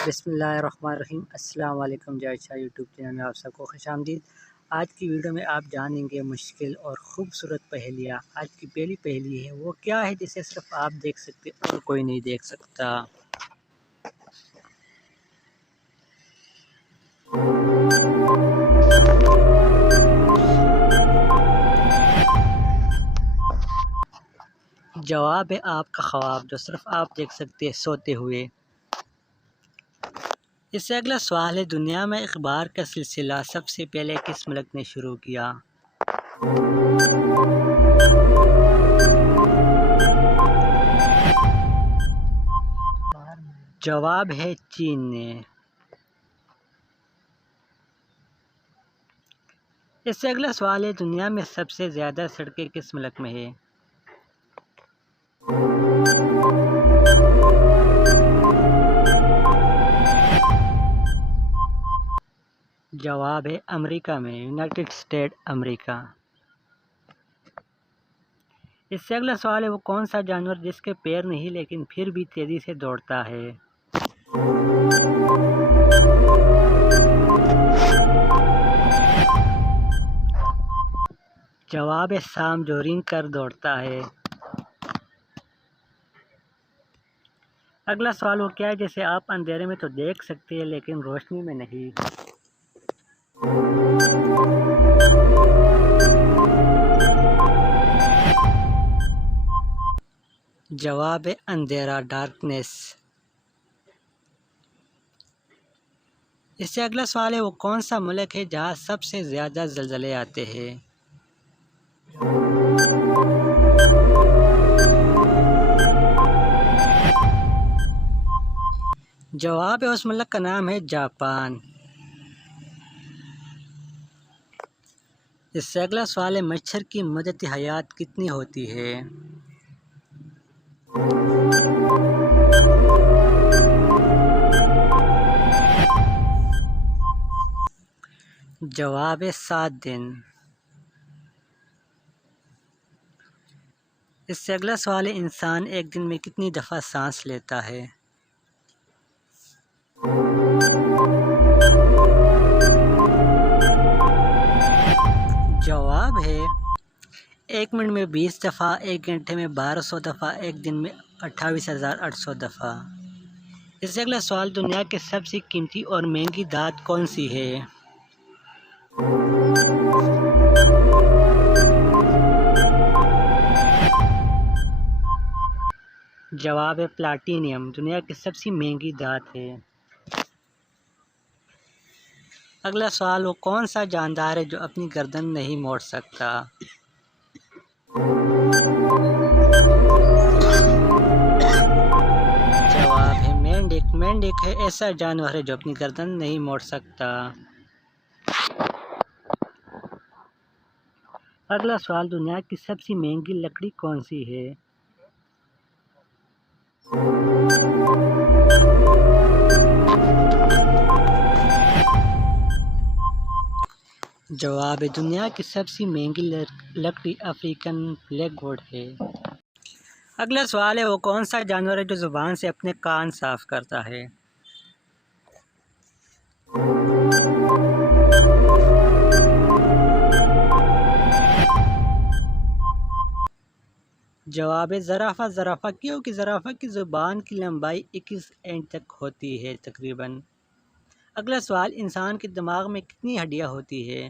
बिस्मिल्लाहिर्रहमानिर्रहीम। अस्सलाम वालेकुम। जायशा यूट्यूब चैनल में आप सबको खुशामदीद। आज की वीडियो में आप जानेंगे मुश्किल और ख़ूबसूरत पहेलियाँ। आज की पहली पहेली है, वो क्या है जिसे सिर्फ आप देख सकते और कोई नहीं देख सकता। जवाब है आपका ख्वाब, जो सिर्फ आप देख सकते हैं सोते हुए। इससे अगला सवाल है, दुनिया में अखबार का सिलसिला सबसे पहले किस मुल्क ने शुरू किया। जवाब है चीन ने। इससे अगला सवाल है, दुनिया में सबसे ज़्यादा सड़कें किस मुल्क में है। जवाब है अमेरिका में, यूनाइटेड स्टेट अमेरिका। इससे अगला सवाल है, वो कौन सा जानवर जिसके पैर नहीं लेकिन फिर भी तेज़ी से दौड़ता है। जवाब है सांप, जो रेंग कर दौड़ता है। अगला सवाल वो क्या है जिसे आप अंधेरे में तो देख सकते हैं लेकिन रोशनी में नहीं। जवाब है अंधेरा, डार्कनेस। इससे अगला सवाल है, वो कौन सा मुल्क है जहाँ सबसे ज़्यादा ज़लज़ले आते हैं। जवाब है उस मुल्क का नाम है जापान। इससे अगला सवाल है, मच्छर की मुद्दत हयात कितनी होती है। जवाब है 7 दिन। इससे अगला सवाल है, इंसान एक दिन में कितनी दफ़ा सांस लेता है। जवाब है 1 मिनट में 20 दफ़ा, 1 घंटे में 1200 दफ़ा, 1 दिन में 28,800 दफ़ा। इससे अगला सवाल, दुनिया की सबसे कीमती और महंगी धात कौन सी है। जवाब है प्लाटीनियम, दुनिया की सबसे महंगी धात है। अगला सवाल, वो कौन सा जानदार है जो अपनी गर्दन नहीं मोड़ सकता। जवाब है मेंढक। मेंढक है ऐसा जानवर है जो अपनी गर्दन नहीं मोड़ सकता। अगला सवाल, दुनिया की सबसे महंगी लकड़ी कौन सी है। जवाब है दुनिया की सबसे महंगी लकड़ी अफ्रीकन ब्लैकवुड है। अगला सवाल है, वो कौन सा जानवर है जो ज़ुबान से अपने कान साफ करता है। जवाब है ज़राफ़ा। ज़राफ़ा क्योंकि ज़राफ़ा की ज़ुबान की लंबाई 21 इंच तक होती है तकरीबन। अगला सवाल, इंसान के दिमाग में कितनी हड्डियाँ होती है।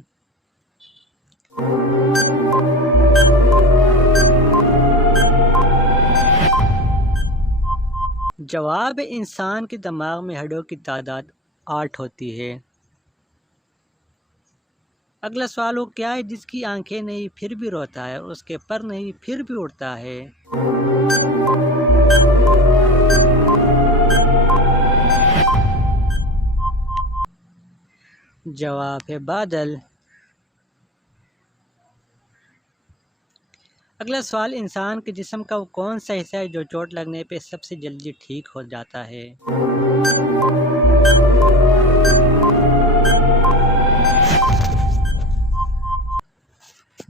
जवाब है इंसान के दिमाग में हड्डियों की तादाद 8 होती है। अगला सवाल, वो क्या है जिसकी आंखें नहीं फिर भी रोता है, उसके पर नहीं फिर भी उड़ता है। जवाब है बादल। अगला सवाल, इंसान के जिस्म का वो कौन सा हिस्सा है जो चोट लगने पे सबसे जल्दी ठीक हो जाता है।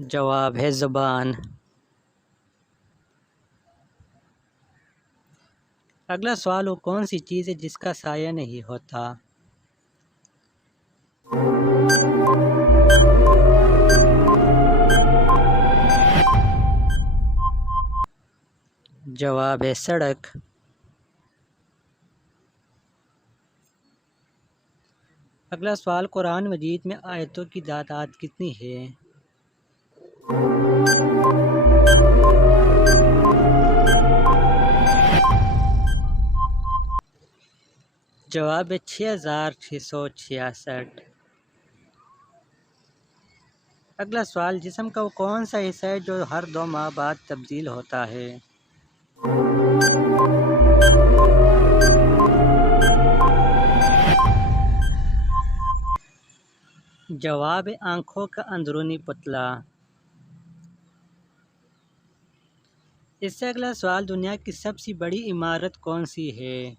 जवाब है ज़ुबान। अगला सवाल, वो कौन सी चीज़ है जिसका साया नहीं होता? जवाब है सड़क। अगला सवाल, कुरान मजीद में आयतों की तादाद कितनी है? जवाब है 6666। अगला सवाल, जिस्म का वो कौन सा हिस्सा है जो हर 2 माह बाद तब्दील होता है? जवाब है आँखों का अंदरूनी पुतला। इससे अगला सवाल, दुनिया की सबसे बड़ी इमारत कौन सी है?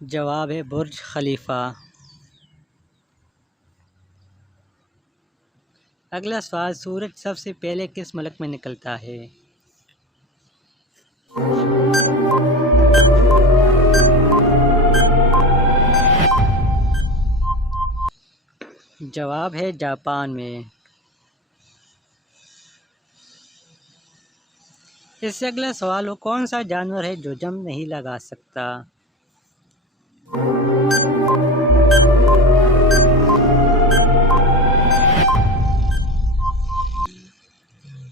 जवाब है बुर्ज खलीफा। अगला सवाल, सूरज सबसे पहले किस मुल्क में निकलता है? जवाब है जापान में। इससे अगला सवाल, वो कौन सा जानवर है जो जंप नहीं लगा सकता?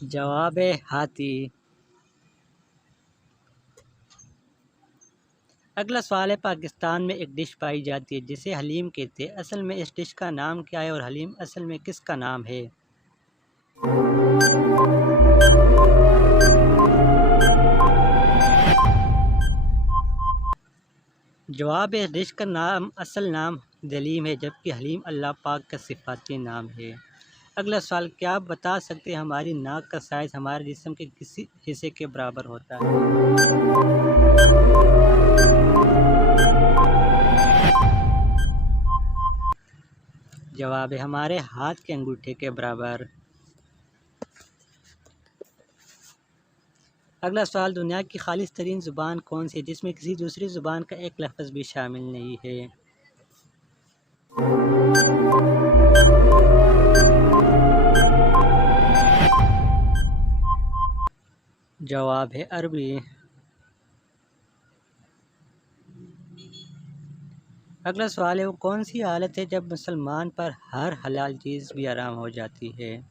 जवाब है हाथी। अगला सवाल है, पाकिस्तान में एक डिश पाई जाती है जिसे हलीम कहते हैं, असल में इस डिश का नाम क्या है और हलीम असल में किसका नाम है? जवाब है, इस डिश का नाम असल नाम दलीम है, जबकि हलीम अल्लाह पाक का सिफाती नाम है। अगला सवाल, क्या आप बता सकते हैं हमारी नाक का साइज़ हमारे जिस्म के किसी हिस्से के बराबर होता है? जवाब है हमारे हाथ के अंगूठे के बराबर। अगला सवाल, दुनिया की खालिस तरीन ज़ुबान कौन सी है जिसमें किसी दूसरी ज़ुबान का एक लफ्ज़ भी शामिल नहीं है? जवाब है अरबी। अगला सवाल है, वो कौन सी हालत है जब मुसलमान पर हर हलाल चीज़ भी हराम हो जाती है?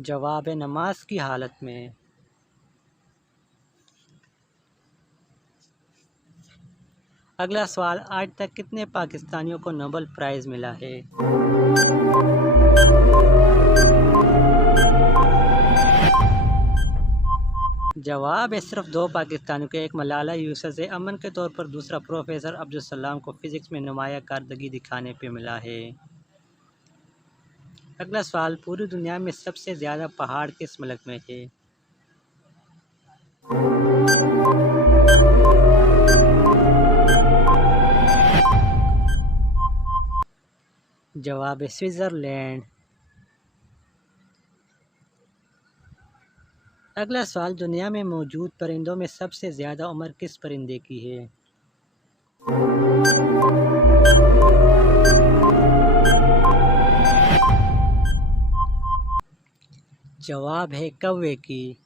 जवाब है नमाज की हालत में। अगला सवाल, आज तक कितने पाकिस्तानियों को नोबेल प्राइज़ मिला है? जवाब है सिर्फ 2 पाकिस्तानियों के, एक मलाला यूसुफ़ज़ई अमन के तौर पर, दूसरा प्रोफेसर अब्दुल सलाम को फ़िज़िक्स में नुमाया कारदगी दिखाने पे मिला है। अगला सवाल, पूरी दुनिया में सबसे ज़्यादा पहाड़ किस मुल्क में है? जवाब है स्विट्ज़रलैंड। अगला सवाल, दुनिया में मौजूद परिंदों में सबसे ज़्यादा उम्र किस परिंदे की है? जवाब है कौवे की।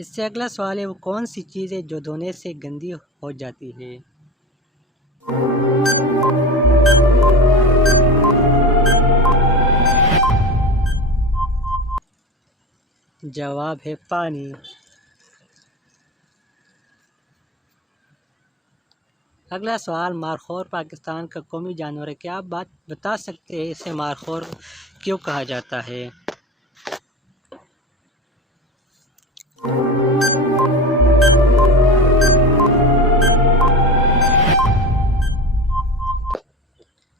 इससे अगला सवाल है, वो कौन सी चीज़ है जो धोने से गंदी हो जाती है? जवाब है पानी। अगला सवाल, मारखोर पाकिस्तान का कौमी जानवर है, क्या आप बता सकते हैं इसे मारखोर क्यों कहा जाता है?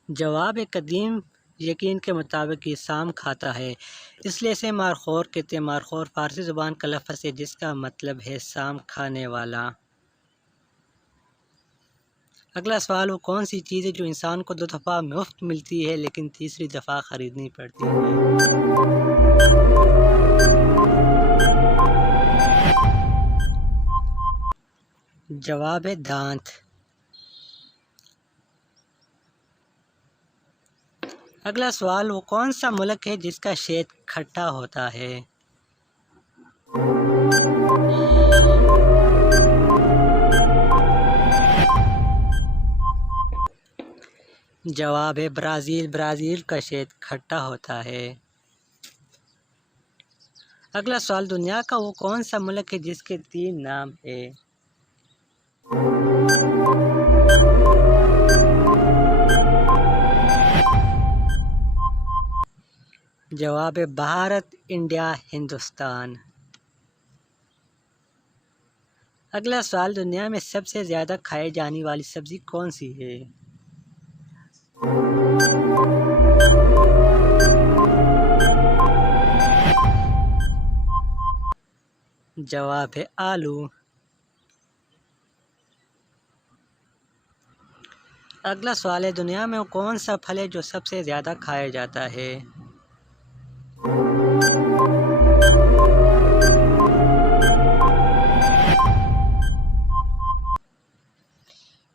जवाब है कदीम यकीन के मुताबिक ये शाम खाता है, इसलिए इसे मारखोर कहते हैं। मारखोर फ़ारसी ज़ुबान का लफ्ज़ है जिसका मतलब है शाम खाने वाला। अगला सवाल, वो कौन सी चीज़ है जो इंसान को 2 दफ़ा मुफ्त मिलती है लेकिन तीसरी दफ़ा ख़रीदनी पड़ती है? जवाब है दांत। अगला सवाल, वो कौन सा मुल्क है जिसका शहद खट्टा होता है? जवाब है ब्राज़ील। ब्राज़ील का शहद खट्टा होता है। अगला सवाल, दुनिया का वो कौन सा मुल्क है जिसके 3 नाम है? जवाब है भारत, इंडिया, हिंदुस्तान। अगला सवाल, दुनिया में सबसे ज़्यादा खाई जाने वाली सब्ज़ी कौन सी है? जवाब है आलू। अगला सवाल है, दुनिया में वो कौन सा फल है जो सबसे ज़्यादा खाया जाता है?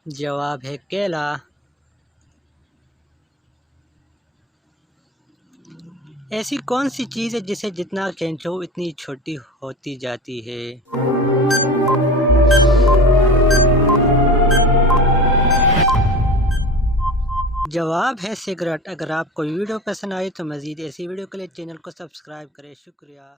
जवाब है केला। ऐसी कौन सी चीज़ है जिसे जितना खींचो उतनी छोटी होती जाती है? जवाब है सिगरेट। अगर आपको वीडियो पसंद आई तो मज़ीद ऐसी वीडियो के लिए चैनल को सब्सक्राइब करें। शुक्रिया।